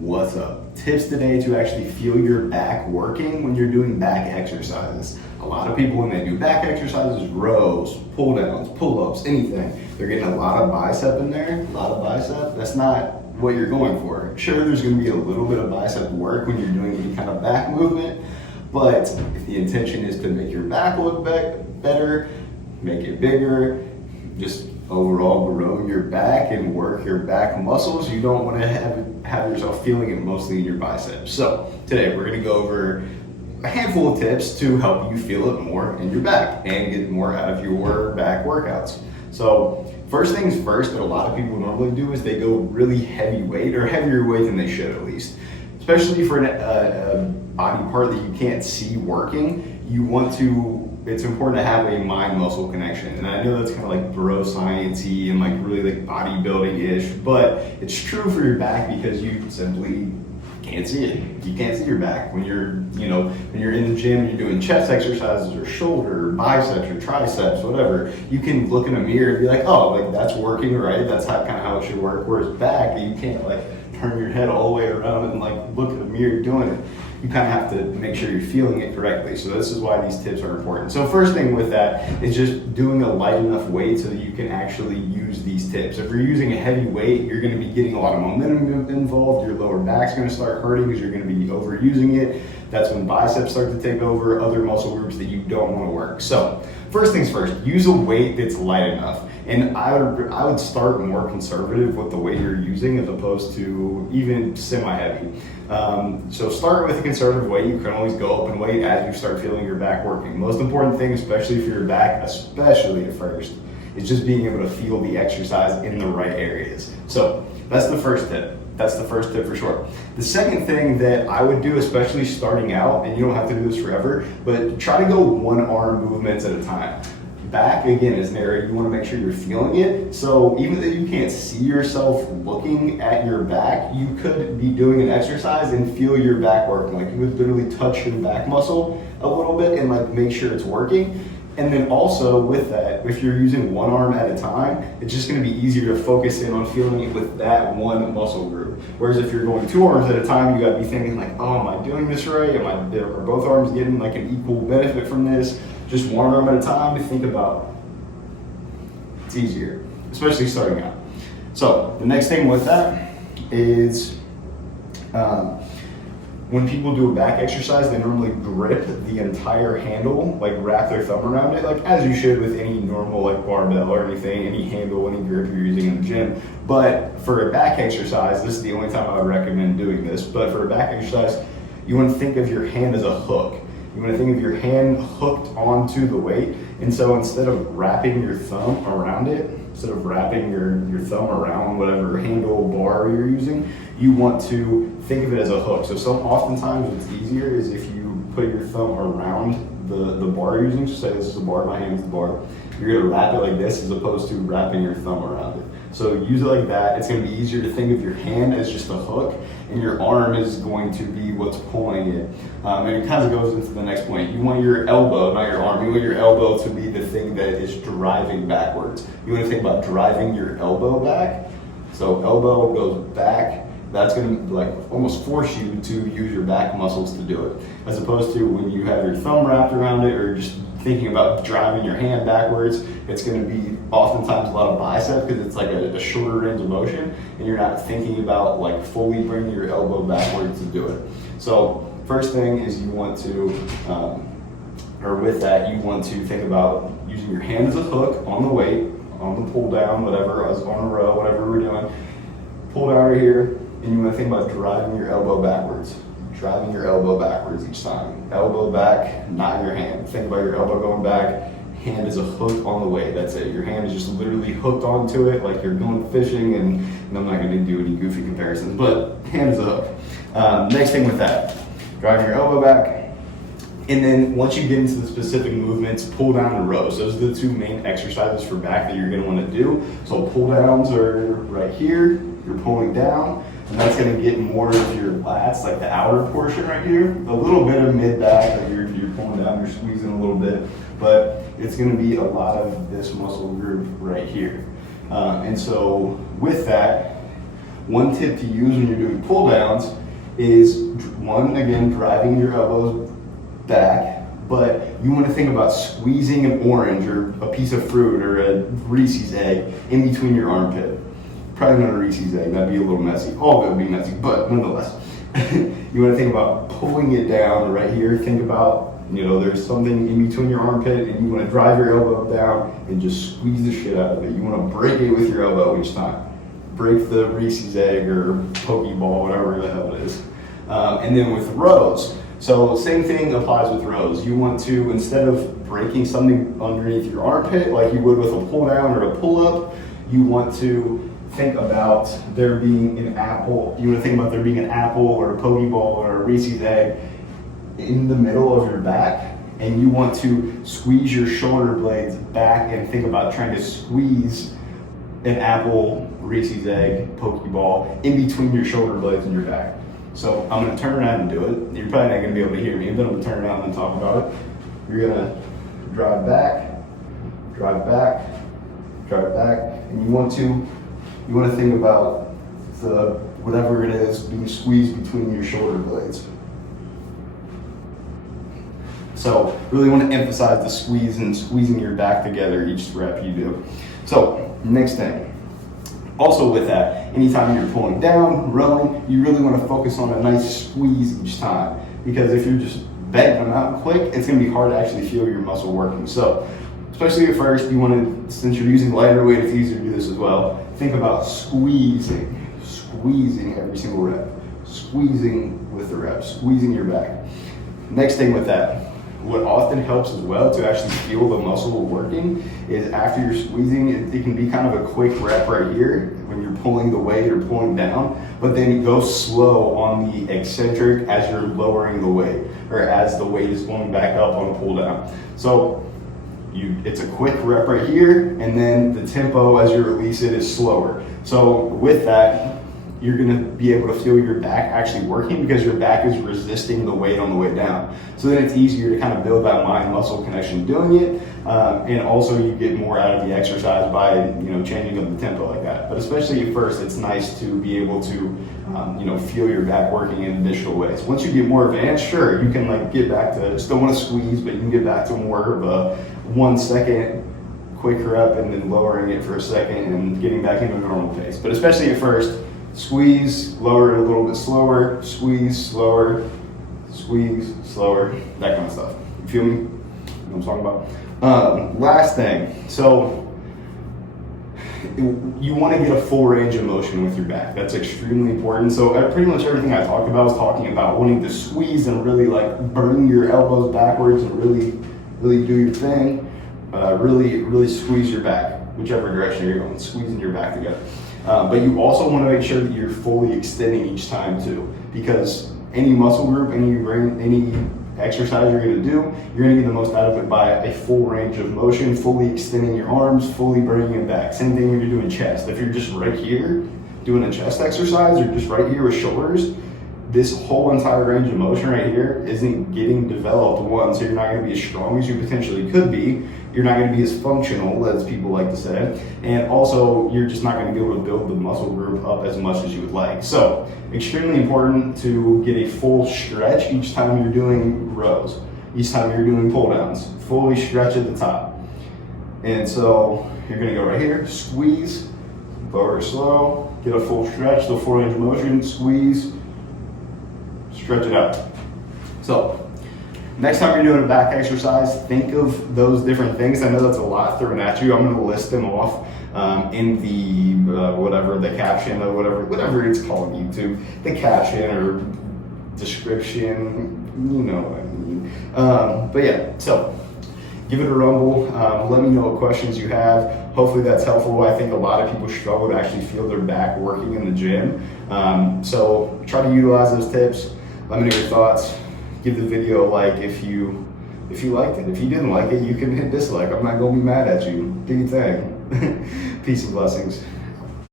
What's up? Tips today to actually feel your back working when you're doing back exercises. A lot of people, when they do back exercises, rows, pull downs, pull-ups, anything, they're getting a lot of bicep in there, a lot of bicep. That's not what you're going for. Sure, there's going to be a little bit of bicep work when you're doing any kind of back movement, but if the intention is to make your back look better, make it bigger, just overall grow your back and work your back muscles, you don't want to have yourself feeling it mostly in your biceps. So today we're going to go over a handful of tips to help you feel it more in your back and get more out of your back workouts. So first things first, that a lot of people normally do is they go really heavy weight, or heavier weight than they should at least. Especially for a body part that you can't see working, it's important to have a mind-muscle connection. And I know that's kind of like bro science-y and like really like bodybuilding-ish, but it's true for your back because you simply can't see it. You can't see your back when you're in the gym, you're doing chest exercises or shoulder, or biceps or triceps, whatever. You can look in a mirror and be like, oh, like that's working, right? That's kind of how it should work. Whereas back, you can't like turn your head all the way around and like look in the mirror doing it. You kind of have to make sure you're feeling it correctly. So this is why these tips are important. So first thing with that is just doing a light enough weight so that you can actually use these tips. If you're using a heavy weight, you're going to be getting a lot of momentum involved. Your lower back's going to start hurting because you're going to be overusing it. That's when biceps start to take over, other muscle groups that you don't want to work. So first things first, use a weight that's light enough. And I would start more conservative with the weight you're using as opposed to even semi-heavy. So start with a conservative weight. You can always go up in weight as you start feeling your back working. Most important thing, especially for your back, especially at first, is just being able to feel the exercise in the right areas. So that's the first tip. That's the first tip for sure. The second thing that I would do, especially starting out, and you don't have to do this forever, but try to go one arm movements at a time. Back, again, is an area you want to make sure you're feeling it. So even though you can't see yourself looking at your back, you could be doing an exercise and feel your back working. Like you would literally touch your back muscle a little bit and like make sure it's working. And then also with that, if you're using one arm at a time, it's just going to be easier to focus in on feeling it with that one muscle group. Whereas if you're going two arms at a time, you got to be thinking like, oh, am I doing this right? Are both arms getting like an equal benefit from this? Just one arm at a time to think about. It's easier, especially starting out. So the next thing with that is when people do a back exercise, they normally grip the entire handle, like wrap their thumb around it, like as you should with any normal like barbell or anything, any handle, any grip you're using in the gym. But for a back exercise, this is the only time I would recommend doing this, but for a back exercise, you want to think of your hand as a hook. You want to think of your hand hooked onto the weight. And so instead of wrapping your thumb around it, instead of wrapping your thumb around whatever handle bar you're using, you want to think of it as a hook. So oftentimes what's easier is if you put your thumb around the bar you're using. So say this is a bar, my hand is the bar. You're going to wrap it like this as opposed to wrapping your thumb around it. So use it like that. It's going to be easier to think of your hand as just a hook, and your arm is going to be what's pulling it. And it kind of goes into the next point. You want your elbow, not your arm, you want your elbow to be the thing that is driving backwards. You want to think about driving your elbow back. So elbow goes back. That's going to like almost force you to use your back muscles to do it. As opposed to when you have your thumb wrapped around it or just thinking about driving your hand backwards, it's going to be oftentimes a lot of bicep because it's like a shorter range of motion and you're not thinking about like fully bringing your elbow backwards to do it. So first thing is you want to, with that, you want to think about using your hand as a hook on the weight, on the pull down, whatever, as on a row, whatever we're doing. Pull down right here, and you want to think about driving your elbow backwards. Driving your elbow backwards each time. Elbow back, not your hand. Think about your elbow going back. Hand is a hook on the weight. That's it. Your hand is just literally hooked onto it like you're going fishing, and I'm not going to do any goofy comparisons, but hand is a hook. Next thing with that, driving your elbow back. And then once you get into the specific movements, pull down and rows. Those are the two main exercises for back that you're going to want to do. So pull downs are right here. You're pulling down. And that's going to get more of your lats, like the outer portion right here. A little bit of mid back, like you're pulling down, you're squeezing a little bit, but it's going to be a lot of this muscle group right here. And so with that, One tip to use when you're doing pull downs is one, again, driving your elbows back, but you want to think about squeezing an orange or a piece of fruit or a Reese's egg in between your armpit. Probably not a Reese's egg, that'd be a little messy. All of it would be messy, but nonetheless. You want to think about pulling it down right here. Think about, there's something in between your armpit and you want to drive your elbow down and just squeeze the shit out of it. You want to break it with your elbow each time. Break the Reese's egg or Pokeball, whatever the hell it is. And then with rows, so same thing applies with rows. You want to, instead of breaking something underneath your armpit like you would with a pull down or a pull up, you want to think about there being an apple. You want to think about there being an apple or a Pokeball or a Reese's egg in the middle of your back, and you want to squeeze your shoulder blades back and think about trying to squeeze an apple, Reese's egg, Pokeball in between your shoulder blades and your back. So I'm going to turn around and do it. You're probably not going to be able to hear me, but I'm going to turn around and talk about it. You're going to drive back, drive back, drive back, and you want to think about the whatever it is being squeezed between your shoulder blades. So really want to emphasize the squeeze and squeezing your back together each rep you do. So next thing. Also with that, anytime you're pulling down, rowing, you really want to focus on a nice squeeze each time, because if you're just banging them out quick, it's going to be hard to actually feel your muscle working. So especially at first, you want to, since you're using lighter weight, it's easier to do this as well. Think about squeezing every single rep, squeezing with the rep, squeezing your back. Next thing with that, what often helps as well to actually feel the muscle working is after you're squeezing, it can be kind of a quick rep right here when you're pulling the weight or pulling down, but then go slow on the eccentric as you're lowering the weight or as the weight is going back up on a pull down. So it's a quick rep right here, and then the tempo as you release it is slower. So with that, you're gonna be able to feel your back actually working because your back is resisting the weight on the way down. So then it's easier to kind of build that mind-muscle connection doing it, and also you get more out of the exercise by changing up the tempo like that. But especially at first, it's nice to be able to feel your back working in additional ways. Once you get more advanced, sure, you can get back to, still want to squeeze, but you can get back to more of a 1 second quick rep and then lowering it for a second and getting back into a normal pace. But especially at first, squeeze, lower it a little bit slower, squeeze, slower, squeeze, slower, that kind of stuff. You feel me? You know what I'm talking about? Last thing, so you want to get a full range of motion with your back. That's extremely important. So pretty much everything I talked about was talking about wanting to squeeze and really bring your elbows backwards and really do your thing. Really squeeze your back, whichever direction you're going, squeezing your back together. But you also want to make sure that you're fully extending each time too, because any muscle group, any exercise you're going to do, you're going to get the most out of it by a full range of motion, fully extending your arms, fully bringing it back. Same thing when you're doing chest. If you're just right here doing a chest exercise or just right here with shoulders, this whole entire range of motion right here isn't getting developed, so you're not going to be as strong as you potentially could be. You're not going to be as functional, as people like to say, and also you're just not going to be able to build the muscle group up as much as you would like. So extremely important to get a full stretch each time you're doing rows, each time you're doing pull downs, fully stretch at the top. And so you're going to go right here, squeeze, lower slow, get a full stretch, the full range of motion, squeeze, stretch it out. So next time you're doing a back exercise, think of those different things. I know that's a lot thrown at you. I'm going to list them off in the the caption or whatever it's called on YouTube, the caption or description. You know what I mean. But yeah, so give it a rumble. Let me know what questions you have. Hopefully that's helpful. I think a lot of people struggle to actually feel their back working in the gym. So try to utilize those tips. Let me know your thoughts. Give the video a like if you liked it. If you didn't like it, you can hit dislike. I'm not gonna be mad at you. Do your thing. Peace and blessings.